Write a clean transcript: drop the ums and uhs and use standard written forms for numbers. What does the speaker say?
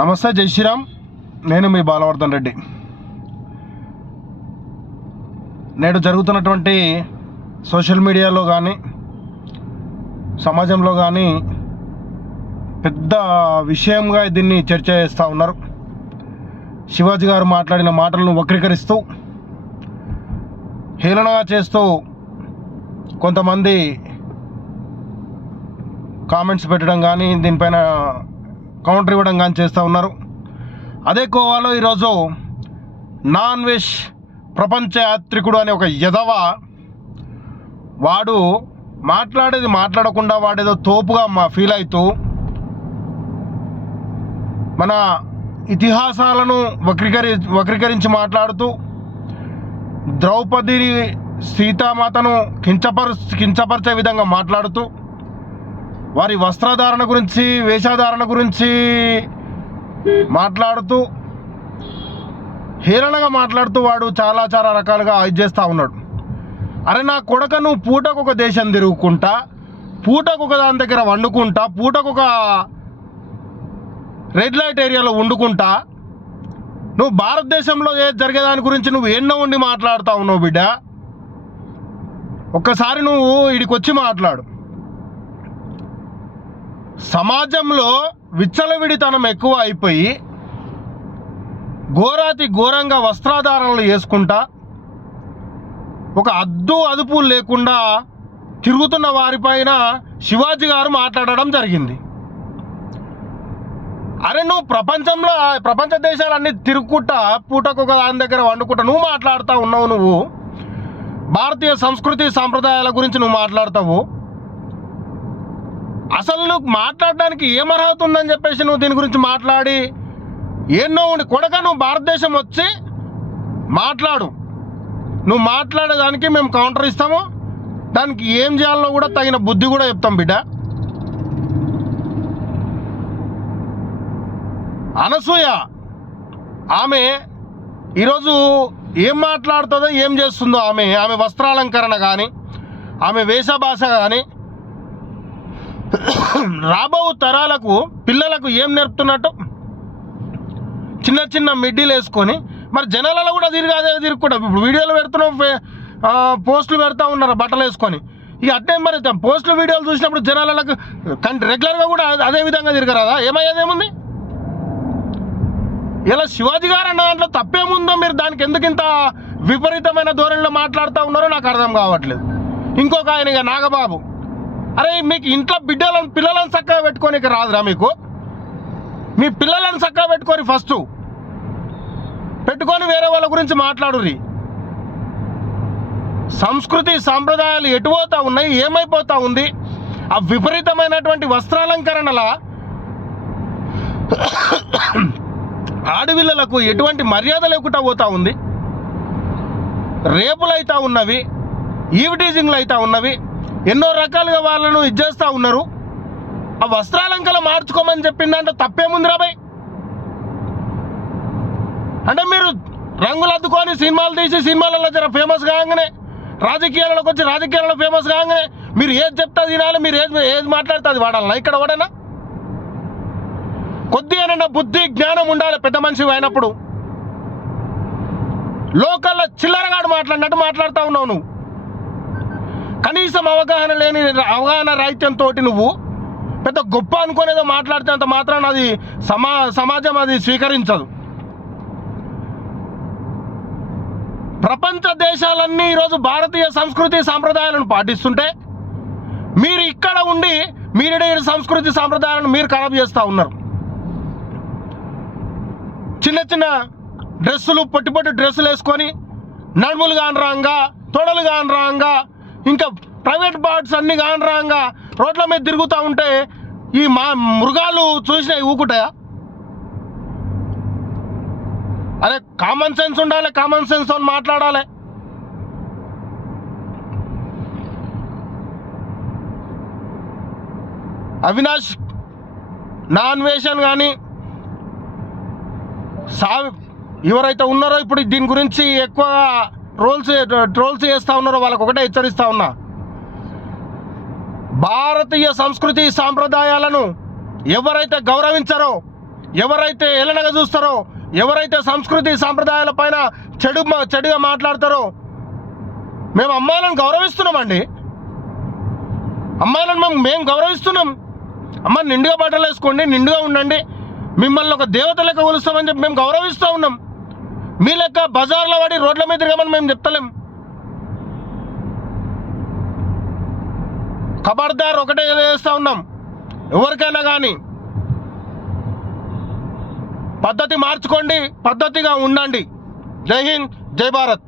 నమస్తే, జై శ్రీరామ్. నేను మీ బాలవర్ధన్ రెడ్డి. నేడు జరుగుతున్నటువంటి సోషల్ మీడియాలో కానీ సమాజంలో కానీ పెద్ద విషయంగా దీన్ని చర్చ చేస్తూ ఉన్నారు. శివాజీ గారు మాట్లాడిన మాటలను వక్రీకరిస్తూ హేళనగా చేస్తూ కొంతమంది కామెంట్స్ పెట్టడం కానీ దీనిపైన కౌంటర్ ఇవ్వడం కానీ చేస్తూ ఉన్నారు. అదే కోవాలో ఈరోజు నాన్ వెజ్ ప్రపంచ యాత్రికుడు అనే ఒక యదవ వాడు మాట్లాడేది మాట్లాడకుండా వాడేదో తోపుగా ఫీల్ అవుతూ మన ఇతిహాసాలను వక్రీకరించి మాట్లాడుతూ ద్రౌపది సీతామాతను కించపరిచే విధంగా మాట్లాడుతూ వారి వస్త్రధారణ గురించి వేషధారణ గురించి మాట్లాడుతూ హేళనగా మాట్లాడుతూ వాడు చాలా రకాలుగా ఇది చేస్తూ ఉన్నాడు. అరే నా కొడక, నువ్వు పూటకొక దేశం తిరుగుకుంటా, పూటకొక దాని దగ్గర వండుకుంటా, పూటకొక రెడ్ లైట్ ఏరియాలో వండుకుంటా నువ్వు భారతదేశంలో జరిగేదాని గురించి నువ్వు ఎన్నో ఉండి మాట్లాడుతూ ఉన్నావు బిడ్డ. ఒక్కసారి నువ్వు ఇడికి వచ్చి మాట్లాడు. సమాజంలో విచ్చలవిడితనం ఎక్కువ అయిపోయి ఘోరంగా వస్త్రాధారణలు వేసుకుంటా ఒక అదుపు లేకుండా తిరుగుతున్న వారిపైన శివాజీ గారు మాట్లాడడం జరిగింది. అరే నువ్వు ప్రపంచ దేశాలన్నీ తిరుగుకుంటా పూటకొక దాని దగ్గర వండుకుంటా నువ్వు మాట్లాడుతూ ఉన్నావు. నువ్వు భారతీయ సంస్కృతి సాంప్రదాయాల గురించి నువ్వు మాట్లాడతావు. అసలు నువ్వు మాట్లాడడానికి ఏం అర్హత ఉందని చెప్పేసి నువ్వు దీని గురించి మాట్లాడి ఎన్నో ఉండి కొడక, నువ్వు భారతదేశం వచ్చి మాట్లాడు. నువ్వు మాట్లాడేదానికి మేము కౌంటర్ ఇస్తాము. దానికి ఏం చేయాలో కూడా తగిన బుద్ధి కూడా చెప్తాం బిడ్డ. అనసూయ ఆమె ఈరోజు ఏం మాట్లాడుతుందో ఏం చేస్తుందో ఆమె వస్త్రాలంకరణ కానీ ఆమె వేషభాష కానీ రాబో తరాలకు పిల్లలకు ఏం నేర్పుతున్నట్టు చిన్న మిడ్డీలు వేసుకొని మరి జనాలలో కూడా తిరుగుకుంటా ఇప్పుడు వీడియోలు పెడుతున్నాం, పోస్టులు పెడతా ఉన్నారు బట్టలు వేసుకొని. ఇక అట్టే మరి పోస్టులు వీడియోలు చూసినప్పుడు జనాలకు రెగ్యులర్గా కూడా అదే విధంగా తిరగరాదా? ఏమయ్యేదేముంది? ఇలా శివాజీ గారు అన్న దాంట్లో తప్పేముందో మీరు దానికి ఎందుకు ఇంత విపరీతమైన ధోరణిలో మాట్లాడుతూ ఉన్నారో నాకు అర్థం కావట్లేదు. ఇంకొక ఆయన ఇక నాగబాబు, అరే మీకు ఇంట్లో పిల్లలను చక్కగా పెట్టుకోనికి రాదురా? మీకు మీ పిల్లలను చక్కగా పెట్టుకొని ఫస్ట్ పెట్టుకొని వేరే వాళ్ళ గురించి మాట్లాడుర్రి. సంస్కృతి సాంప్రదాయాలు ఎటుపోతూ ఉన్నాయి, ఏమైపోతూ ఉంది? ఆ విపరీతమైనటువంటి వస్త్రాలంకరణల ఆడపిల్లలకు ఎటువంటి మర్యాద లేకుండా పోతూ ఉంది. రేపులు అవుతూ ఉన్నవి, ఈవిటీజింగ్లు అవుతూ ఉన్నవి, ఎన్నో రకాలుగా వాళ్ళను ఇచ్చేస్తూ ఉన్నారు. ఆ వస్త్రాలంకరణ మార్చుకోమని చెప్పిందంటే తప్పేముందిరా భయ్? అంటే మీరు రంగులు అద్దుకొని సినిమాలు తీసి సినిమాలలో జర ఫేమస్ కాగానే రాజకీయాలకు వచ్చి రాజకీయాలలో ఫేమస్ కాగానే మీరు ఏది చెప్తా తినాలి, మీరు ఏది మాట్లాడితే అది వాడాలన్నా? ఇక్కడ వాడనా? కొద్దిగా బుద్ధి జ్ఞానం ఉండాలి పెద్ద మనిషి అయినప్పుడు. లోకల్లో చిల్లరగాడు మాట్లాడినట్టు మాట్లాడుతూ ఉన్నావు నువ్వు. కనీసం అవగాహన రాహిత్యంతో నువ్వు పెద్ద గొప్ప అనుకునేదో మాట్లాడితే అంత మాత్రాన అది సమాజం అది స్వీకరించదు. ప్రపంచ దేశాలన్నీ ఈరోజు భారతీయ సంస్కృతి సాంప్రదాయాలను పాటిస్తుంటే మీరు ఇక్కడ ఉండి మీరే సంస్కృతి సాంప్రదాయాలను మీరు ఖరాబ్ చేస్తూ ఉన్నారు. చిన్న డ్రెస్సులు పొట్టి డ్రెస్సులు వేసుకొని నడుములు కానరాంగా, తొడలు కానరాంగా, ఇంకా ప్రైవేట్ పార్ట్స్ అన్నీ కానరాంగా రోడ్ల మీద తిరుగుతూ ఉంటే ఈ మృగాలు చూసినా ఊకుంటాయా? అరే కామన్ సెన్స్ ఉండాలి, కామన్ సెన్స్ అని మాట్లాడాలి. అవినాష్ నాన్ వేషన్ కానీ ఎవరైతే ఉన్నారో ఇప్పుడు దీని గురించి ఎక్కువ ట్రోల్స్ చేస్తూ ఉన్నారో వాళ్ళకు ఒకటే హెచ్చరిస్తూ ఉన్నా, భారతీయ సంస్కృతి సాంప్రదాయాలను ఎవరైతే గౌరవించారో ఎవరైతే ఏలనగా చూస్తారో, ఎవరైతే సంస్కృతి సాంప్రదాయాల పైన చెడుగా మాట్లాడతారో, మేము అమ్మాయిలను గౌరవిస్తున్నామండి. అమ్మాయిలను మేము గౌరవిస్తున్నాం. అమ్మ నిండుగా బట్టలు వేసుకోండి, నిండుగా ఉండండి, మిమ్మల్ని ఒక దేవత లెక్క కొలుస్తామని చెప్పి మేము గౌరవిస్తూ ఉన్నాం. మీ లెక్క బజార్లో పడి రోడ్ల మీద తిరగమని మేము చెప్తలేం. ఖబర్దార్ ఒకటే చేస్తూ ఉన్నాం, ఎవరికైనా కానీ పద్ధతి మార్చుకోండి, పద్ధతిగా ఉండండి. జై హింద్, జై భారత్.